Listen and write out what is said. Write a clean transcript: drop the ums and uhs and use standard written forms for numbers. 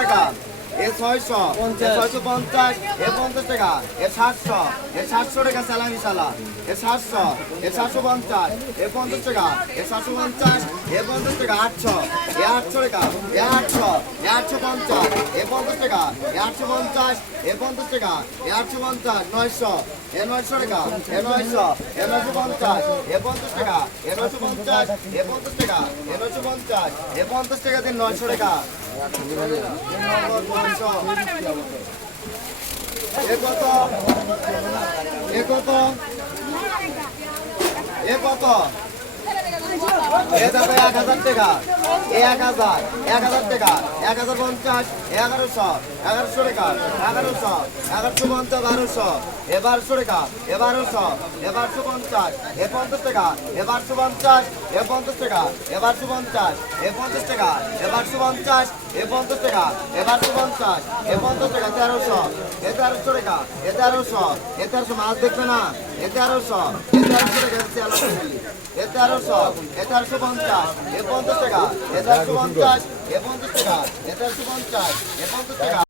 টাকা এ 600 এ 650 এ 50 টাকা এ 700 টাকা সালামি সালা এ 700 এ 750 এ 50 টাকা এ 750 এ 50 টাকা 800 এ 800 টাকা এ 800 এ 850 এ 50 টাকা এ 850 এ 50 টাকা এ 850 900 এ 900 টাকা এ 900 এ 950 এ 50 টাকা এ 950 এ 50 টাকা এ 950 এ 50 টাকা দিন 900 টাকা এ কত এ কত এ কত এ দেখো 1000 টাকা এ 1000 টাকা 1050 1100 টাকা 1100 1150 1200 এ 1200 টাকা এ 1200 এ 1250 এ 50 টাকা এ 1250 এ 50 টাকা এ 1250 এ 50 টাকা এ 1250 এ 50 টাকা এ 1250 এ 50 টাকা 1300 এ 1300 টাকা এ 1300 এ 1300 মাছ দেখবে না এ 1300 এ 1300 টাকা এ 1300 এ 1350 এ 50 টাকা এ 1350 এ 50 টাকা এ 1350 এ 50 টাকা